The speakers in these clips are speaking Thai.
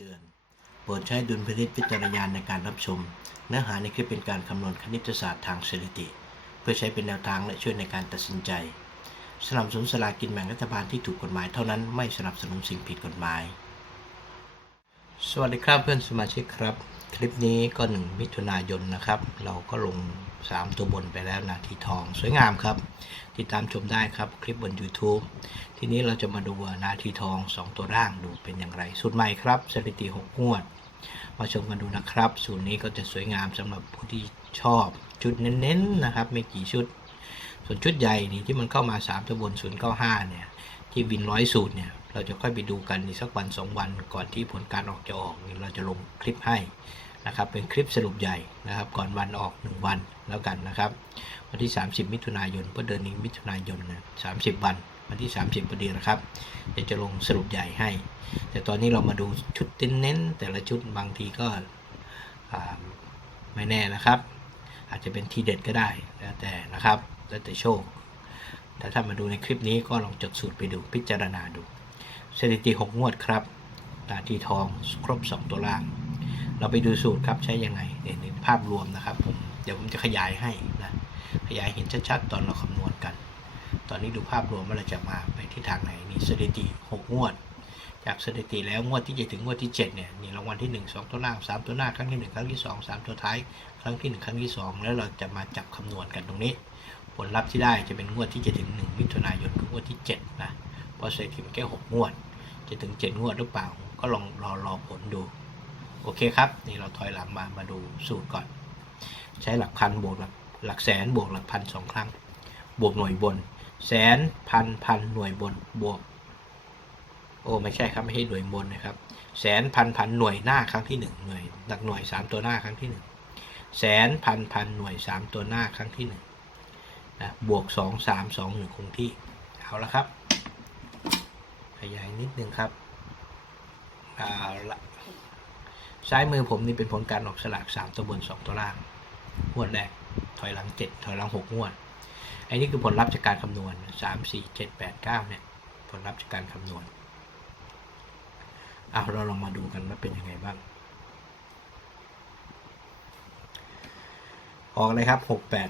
ตือน โปรดใช้ดุลพินิจพิจารณาในการรับชม เนื้อหาในคลิปเป็นการคำนวณคณิตศาสตร์ทางสถิติ เพื่อใช้เป็นแนวทางและช่วยในการตัดสินใจสนับสนุนสลากินแบ่งรัฐบาลที่ถูกกฎหมายเท่านั้นไม่สนับสนุนสิ่งผิดกฎหมาย สวัสดีครับเพื่อนสมาชิกครับ คลิปนี้ก็หนึ่งมิถุนายนนะครับ เราก็ลง 3 ตัวบนไปแล้วนาทีทองสวยงามครับ ติดตามชมได้ครับคลิปบน YouTube ทีนี้เราจะมาดูนาทีทอง 2 ตัวร่างดูเป็นอย่างไร สูตรใหม่ครับสถิติ6งวด มาชมกันดูนะครับ สูตรนี้ก็จะสวยงามสำหรับผู้ที่ชอบชุดเน้นๆนะครับไม่กี่ชุด ส่วนชุดใหญ่นี่ที่มันเข้ามา 3 ตัวบน095เนี่ยที่วินร้อยสูตรเนี่ย เราจะค่อยไปดูกันอีกสักวัน 2 วันก่อนที่ผลการออกจะออกเราจะลงคลิปให้นะครับเป็นคลิปสรุปใหญ่นะครับ ก่อนวันออก 1 วันแล้วกันนะครับ วันที่ 30 มิถุนายนเพราะเดือนนี้มิถุนายนนะ30วัน วันที่ 30พอดีนะครับเดี๋ยวจะลงสรุปใหญ่ให้ แต่ตอนนี้เรามาดูชุดเน้นๆแต่ละชุดบางทีก็ไม่แน่นะครับ อาจจะเป็นทีเด็ดก็ได้แล้วแต่นะครับแล้วแต่โชคแต่ถ้ามาดูในคลิปนี้ก็ลองจดสูตรไปดูพิจารณาดู สถิติ 6 งวดครับนาทีทองครบ 2 ตัวล่าง เราไปดูสูตรครับใช้ยังไงเนี่ยภาพรวมนะครับผมเดี๋ยวผมจะขยายให้นะขยายเห็นชัดๆ ตอนเราคำนวณกัน ตอนนี้ดูภาพรวมว่าเราจะมาไปที่ทางไหนนี่สถิติ 6 งวด จากสถิติแล้วงวดที่จะถึงงวดที่ 7 เนี่ยนี่รางวัลที่ 1 2 ตัวล่าง 3 ตัวหน้าครั้งที่ 1 ครั้งที่ 2 3 ตัวท้าย ครั้งที่ 1 ครั้งที่ 2 แล้วเราจะมาจับคำนวณกันตรงนี้ ผลลัพธ์ที่ได้จะเป็นงวดที่จะถึง 1 มิถุนายนคืองวดที่ 7 นะ เพราะสถิติมันแค่6งวด จะถึง7งวดหรือเปล่า ก็ลองรอรอผลดู โอเคครับ นี่เราถอยหลังมามาดูสูตรก่อน ใช้หลักพันบวกหลักหลักแสนบวกหลักพันสองครั้ง บวกหน่วยบน แสนพันพันหน่วยบนบวก โอ้ไม่ใช่ครับไม่ใช่หน่วยบนนะครับ แสนพันพันหน่วยหน้าครั้งที่หนึ่งหน่วยหลักหน่วยสามตัวหน้าครั้งที่หนึ่งแสนพันพันหน่วยสามตัวหน้าครั้งที่หนึ่งนะบวกสองสามสองหนึ่งคงที่เอาละครับ ขยายนิดนึงครับเอาละซ้ายมือผมนี่เป็นผลการออกสลากสามตัวบนสองตัวล่างงวดแรกถอยหลังเจ็ดถอยหลังหกงวดอันนี้คือผลลัพธ์จากการคำนวณสามสี่เจ็ดแปดเก้าเนี่ย ผลลัพธ์จากการคำนวณเอาเราลองมาดูกันว่าเป็นยังไงบ้าง ออกเลยครับหกแปด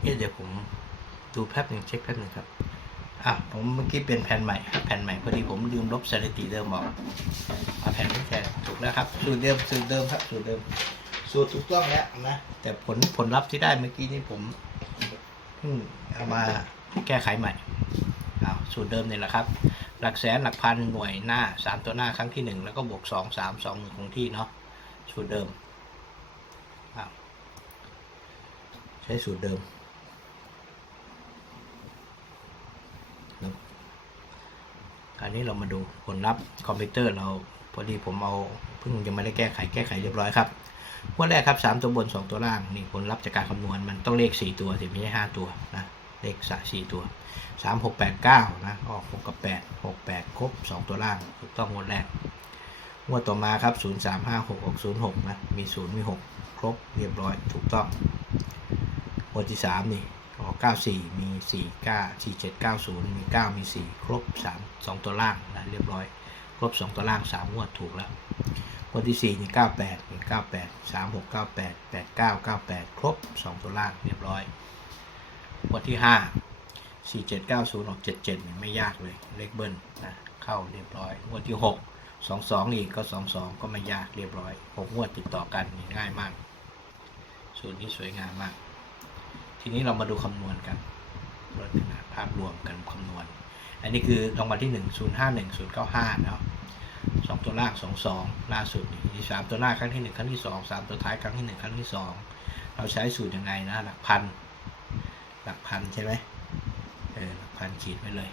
เอ๊ะเดี๋ยวผมดูแป๊บหนึ่งเช็คแป๊บหนึ่งครับอะผมเมื่อกี้เป็นแผ่นใหม่แผ่นใหม่พอดีผมลืมลบสถิติเดิมออกมาแผ่นนี้แทนถูกแล้วครับสูตรเดิมสูตรเดิมครับสูตรเดิมสูตรถูกต้องแล้วนะแต่ผลผลลัพธ์ที่ได้เมื่อกี้นี่ผมเพิ่งเอามาแก้ไขใหม่เอาสูตรเดิมนี่แหละครับ หลักแสนหลักพันหน่วยหน้าสามตัวหน้าครั้งที่หนึ่งแล้วก็บวกสองสามสองหนึ่งคงที่เนาะสูตรเดิมอ้าวใช้สูตรเดิมแล้ว คราวนี้เรามาดูผลลัพธ์คอมพิวเตอร์เราพอดีผมเอาเพิ่งยังไม่ได้แก้ไขแก้ไขเรียบร้อยครับงวดแรกครับสามตัวบนสองตัวล่างนี่ผลลัพธ์จากการคำนวณมันต้องเลขสี่ตัวสิไม่ใช่ห้าตัวนะเลขสะสี่ตัวสามหกแปดเก้านะออกหกกับแปดหกแปดครบสองตัวล่างถูกต้องงวดแรกงวดต่อมาครับศูนย์สามห้าหกหกศูนย์หกนะมีศูนย์มีหกครบเรียบร้อยถูกต้องงวดที่สามนี่ ออกเก้าสี่มีสี่เก้าสี่เจ็ดเก้าศูนย์มีเก้ามีสี่ครบสามสองตัวล่างนะเรียบร้อย ครบสองตัวล่างสามงวดถูกแล้วงวดที่สี่มีเก้าแปดมีเก้าแปดสามหกเก้าแปดแปดเก้าเก้าแปดครบสองตัวล่างเรียบร้อยงวดที่ห้าสี่เจ็ดเก้าศูนย์ออกเจ็ดเจ็ดไม่ยากเลย เลขเบิ้ลนะเข้าเรียบร้อยงวดที่หกสองสองอีกก็สองสองก็ไม่ยากเรียบร้อยหกงวดติดต่อกันง่ายมากสูตรนี้สวยงามมาก ทีนี้เรามาดูคำนวณกันลักษณะภาพรวมกันคำนวณ อันนี้คือรางวัลที่หนึ่งศูนย์ห้าหนึ่งศูนย์เก้าห้าเนาะสองตัวล่างสองสองล่าสุดนี่สามตัวหน้าครั้งที่หนึ่งครั้งที่สองสามตัวท้ายครั้งที่หนึ่งครั้งที่สองเราใช้สูตรยังไงนะ หลักพัน หลักพันใช่ไหมเออหลักพันขีดไว้เลย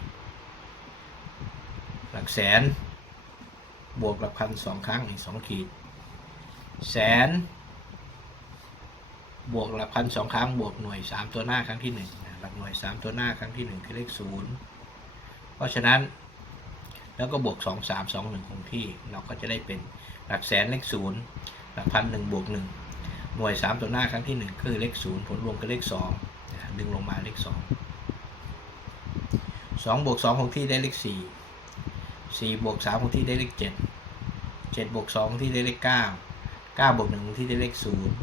หลักแสน บวกหลักพันสองครั้งอีกสองขีด แสน บวกหลักพันสองครั้งบวกหน่วยสามตัวหน้าครั้งที่หนึ่งหลักหน่วยสามตัวหน้าครั้งที่หนึ่งคือเลขศูนย์เพราะฉะนั้นแล้วก็บวกสองสามสองหนึ่งคงที่เราก็จะได้เป็นหลักแสนเลขศูนย์หลักพันหนึ่งบวกหนึ่งหน่วยสามตัวหน้าครั้งที่หนึ่งคือเลขศูนย์ผลรวมกับเลขสองดึงลงมาเลขสองสองบวกสองคงที่ได้เลขสี่สี่บวกสามคงที่ได้เลขเจ็ดเจ็ดบวกสองคงที่ได้เลขเก้าเก้าบวกหนึ่งคงที่ได้เลขศูนย์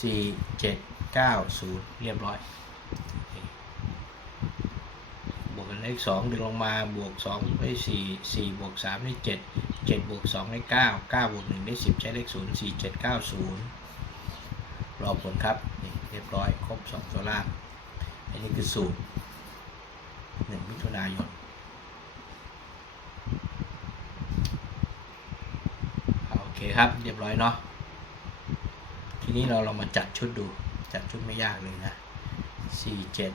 สี่เจ็ดเก้าศูนย์เรียบร้อย บวกกันเลขสองดึงลงมาบวกสองได้สี่สี่บวกสามได้เจ็ดเจ็ดบวกสองได้เก้าเก้าบวกหนึ่งได้สิบใช้เลขศูนย์สี่เจ็ดเก้าศูนย์รอผลครับ เรียบร้อย ครบสองตัวล่างอันนี้คือสูตรหนึ่งมิถุนายนโอเคครับ เรียบร้อยเนาะ นี้เราเรามาจัดชุดดู จัดชุดไม่ยากเลยนะสี่เจ็ด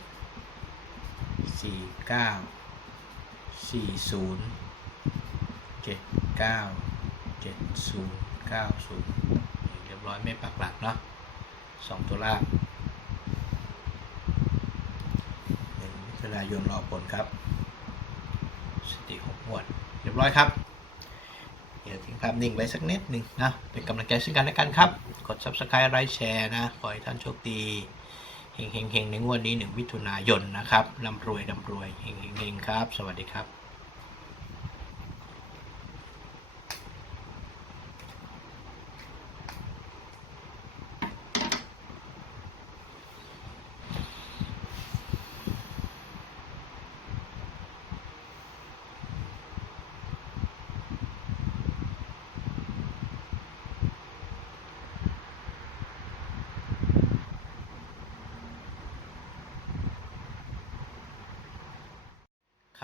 สี่เก้าสี่ศูนย์เจ็ดเก้าเจ็ดศูนย์เก้าศูนย์เรียบร้อยไม่ปักหลักเนาะสองตัวล่างหนึ่งมิถุนายนรอผลครับ สติหกวด เรียบร้อยครับ เดี๋ยวทิ้งภาพนิ่งไว้สักนิดหนึ่งนะ เป็นกำลังใจซึ่งกันและกันครับ กด subscribe ไลค์แชร์นะ ขอให้ท่านโชคดีเฮงเฮงเฮงในงวดนี้หนึ่งมิถุนายนนะครับร่ำรวยร่ำรวยเฮงเฮงเฮงครับ สวัสดีครับ ค